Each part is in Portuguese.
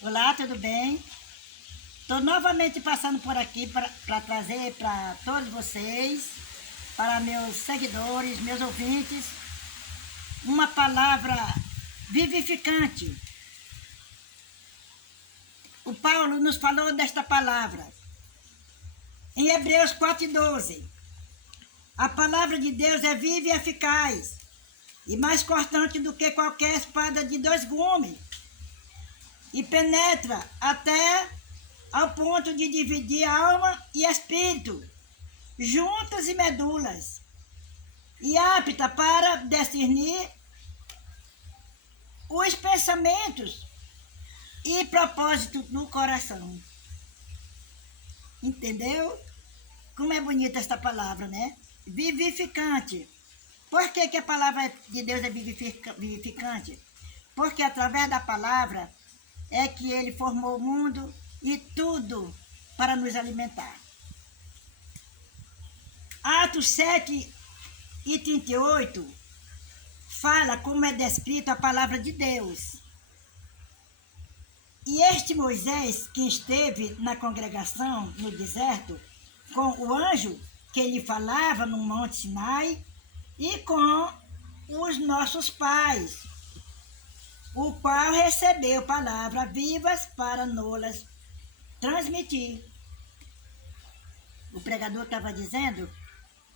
Olá, tudo bem? Estou novamente passando por aqui para trazer para todos vocês, para meus seguidores, meus ouvintes, uma palavra vivificante. O Paulo nos falou desta palavra em Hebreus 4:12. A palavra de Deus é viva e eficaz, e mais cortante do que qualquer espada de dois gumes, e penetra até ao ponto de dividir alma e espírito, juntas e medulas, e apta para discernir os pensamentos e propósitos do coração. Entendeu? Como é bonita esta palavra, né? Vivificante. Por que a palavra de Deus é vivificante? Porque através da palavra é que ele formou o mundo e tudo para nos alimentar. Atos 7:38 fala como é descrito a palavra de Deus. E este Moisés, que esteve na congregação no deserto, com o anjo que lhe falava no Monte Sinai, e com os nossos pais, o qual recebeu palavras vivas para nos transmitir. O pregador estava dizendo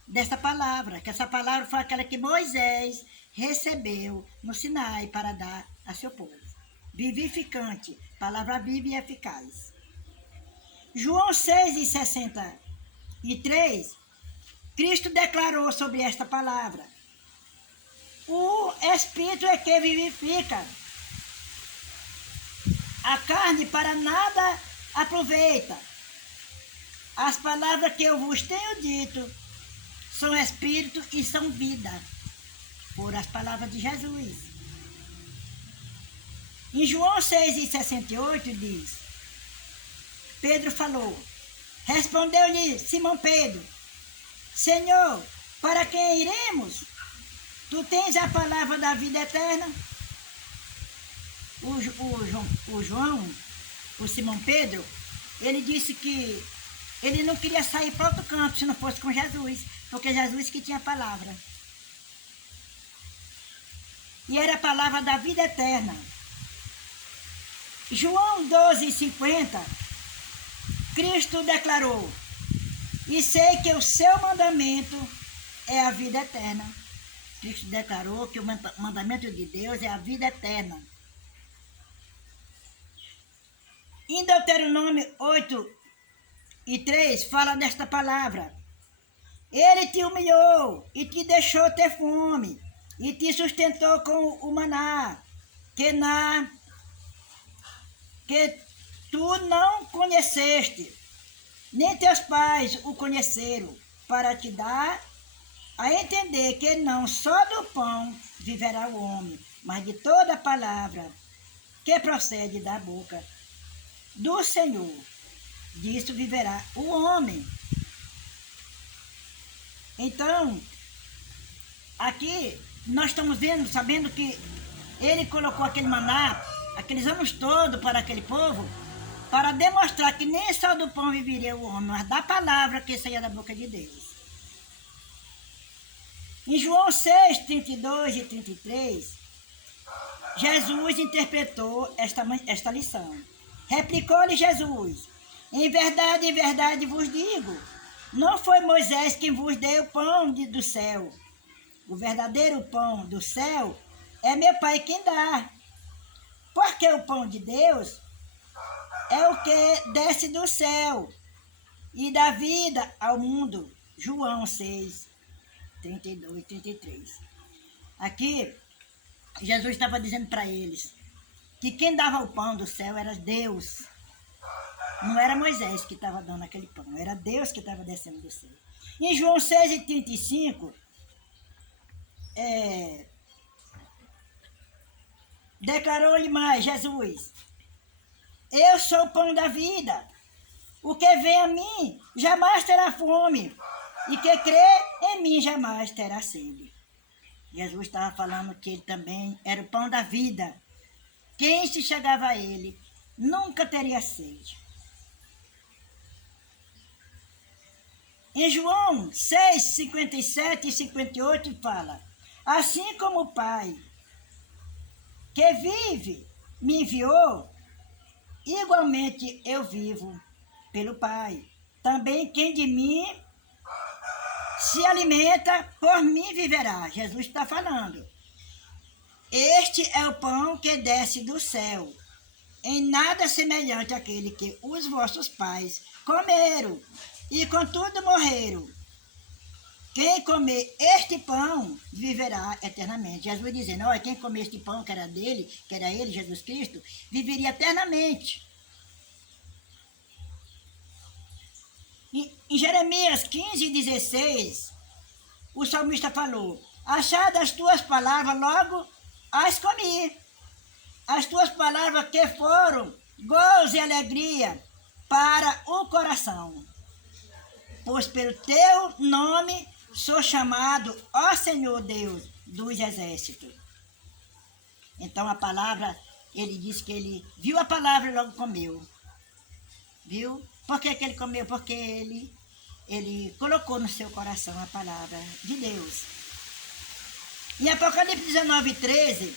dessa palavra, que essa palavra foi aquela que Moisés recebeu no Sinai para dar a seu povo. Vivificante, palavra viva e eficaz. João 6:63, Cristo declarou sobre esta palavra: o Espírito é que vivifica, a carne para nada aproveita. As palavras que eu vos tenho dito são espírito e são vida. Foram as palavras de Jesus. Em João 6:68 diz: Pedro falou, respondeu-lhe Simão Pedro: Senhor, para quem iremos? Tu tens a palavra da vida eterna. O Simão Pedro, ele disse que ele não queria sair para outro canto se não fosse com Jesus, porque Jesus que tinha a palavra. E era a palavra da vida eterna. João 12:50, Cristo declarou: e sei que o seu mandamento é a vida eterna. Cristo declarou que o mandamento de Deus é a vida eterna. Em Deuteronômio 8:3 fala desta palavra: ele te humilhou e te deixou ter fome, e te sustentou com o maná, que tu não conheceste, nem teus pais o conheceram, para te dar a entender que não só do pão viverá o homem, mas de toda palavra que procede da boca do Senhor. Disso viverá o homem. Então, aqui nós estamos vendo, sabendo que ele colocou aquele maná, aqueles anos todos para aquele povo, para demonstrar que nem só do pão viveria o homem, mas da palavra que saía da boca de Deus. Em João 6:32 e 33, Jesus interpretou esta lição. Replicou-lhe Jesus: em verdade vos digo, não foi Moisés quem vos deu o pão do céu. O verdadeiro pão do céu é meu Pai quem dá. Porque o pão de Deus é o que desce do céu e dá vida ao mundo. João 6:32 e 33. Aqui, Jesus estava dizendo para eles que quem dava o pão do céu era Deus. Não era Moisés que estava dando aquele pão, era Deus que estava descendo do céu. Em João 6:35, declarou-lhe mais Jesus: eu sou o pão da vida. O que vem a mim jamais terá fome, e que crê em mim jamais terá sede. Jesus estava falando que ele também era o pão da vida. Quem se chegava a ele nunca teria sede. Em João 6, 57 e 58 fala: assim como o Pai que vive me enviou, igualmente eu vivo pelo Pai. Também quem de mim se alimenta, por mim viverá. Jesus está falando. Este é o pão que desce do céu, em nada semelhante àquele que os vossos pais comeram e contudo morreram. Quem comer este pão viverá eternamente. Jesus dizendo, olha, quem comer este pão que era dele, que era ele, Jesus Cristo, viveria eternamente. Em Jeremias 15, 16, o salmista falou, achadas as tuas palavras, logo as comi. As tuas palavras que foram gozo e alegria para o coração. Pois pelo teu nome sou chamado, ó Senhor Deus dos exércitos. Então a palavra, ele disse que ele viu a palavra e logo comeu. Viu? Por que ele comeu? Porque ele colocou no seu coração a palavra de Deus. Em Apocalipse 19, 13,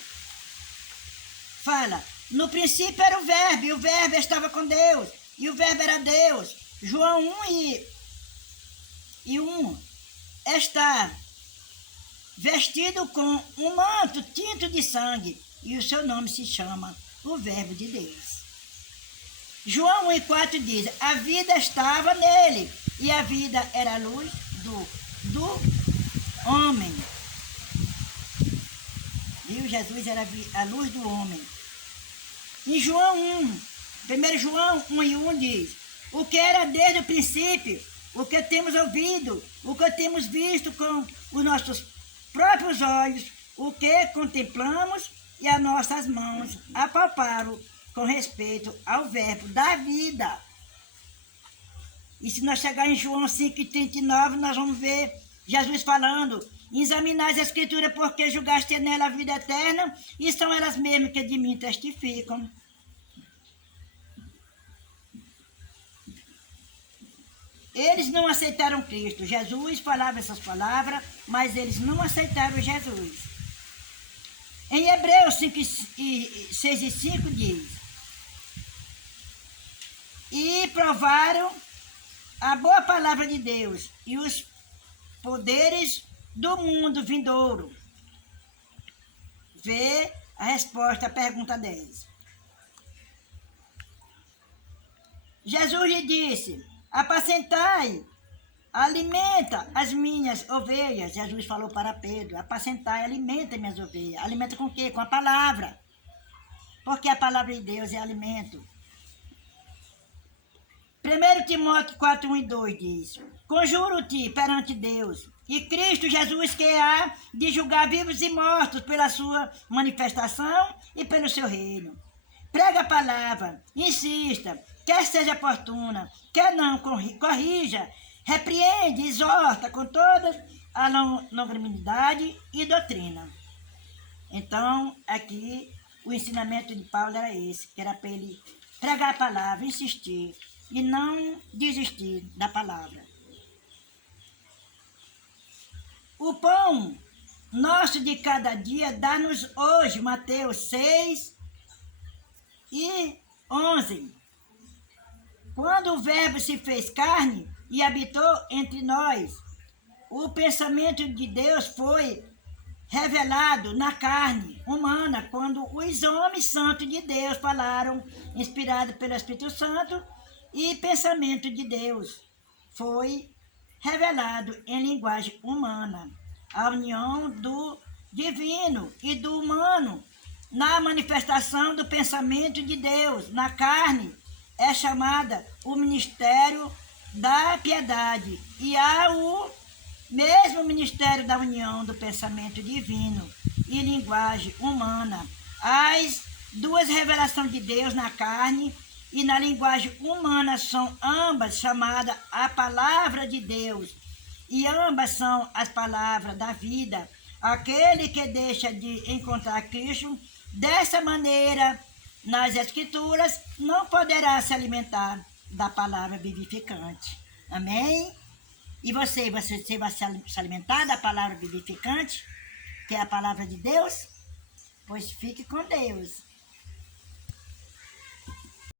fala, no princípio era o verbo, e o verbo estava com Deus, e o verbo era Deus. João 1 e 1 está vestido com um manto tinto de sangue, e o seu nome se chama o Verbo de Deus. João 1 e 4 diz, a vida estava nele, e a vida era a luz do homem. Viu? Jesus era a luz do homem. Em João 1 João 1 e 1 diz, o que era desde o princípio, o que temos ouvido, o que temos visto com os nossos próprios olhos, o que contemplamos e as nossas mãos apalparam com respeito ao verbo da vida. E se nós chegar em João 5,39, nós vamos ver Jesus falando, examinai as escrituras porque julgaste nela a vida eterna e são elas mesmas que de mim testificam. Eles não aceitaram Cristo. Jesus falava essas palavras, mas eles não aceitaram Jesus. Em Hebreus 6 e 5 diz, e provaram a boa palavra de Deus e os poderes do mundo vindouro. Vê a resposta à pergunta deles. Jesus lhe disse, apacentai, alimenta as minhas ovelhas. Jesus falou para Pedro, apacentai, alimenta minhas ovelhas. Alimenta com o quê? Com a palavra. Porque a palavra de Deus é alimento. 1 Timóteo 4, 1 e 2 diz, conjuro-te perante Deus e Cristo Jesus que há de julgar vivos e mortos pela sua manifestação e pelo seu reino. Prega a palavra, insista, quer seja oportuna, quer não, corrija, repreende, exorta com toda a longanimidade e doutrina. Então, aqui, o ensinamento de Paulo era esse, que era para ele pregar a palavra, insistir e não desistir da palavra. O pão nosso de cada dia dá-nos hoje, Mateus 6 e 11. Quando o verbo se fez carne e habitou entre nós, o pensamento de Deus foi revelado na carne humana, quando os homens santos de Deus falaram, inspirados pelo Espírito Santo, e pensamento de Deus foi revelado em linguagem humana. A união do divino e do humano na manifestação do pensamento de Deus na carne é chamada o ministério da piedade, e há o mesmo ministério da união do pensamento divino e linguagem humana. As duas revelações de Deus na carne e na linguagem humana são ambas chamadas a palavra de Deus, e ambas são as palavras da vida. Aquele que deixa de encontrar Cristo dessa maneira nas Escrituras, não poderá se alimentar da palavra vivificante. Amém? E você vai se alimentar da palavra vivificante, que é a palavra de Deus? Pois fique com Deus.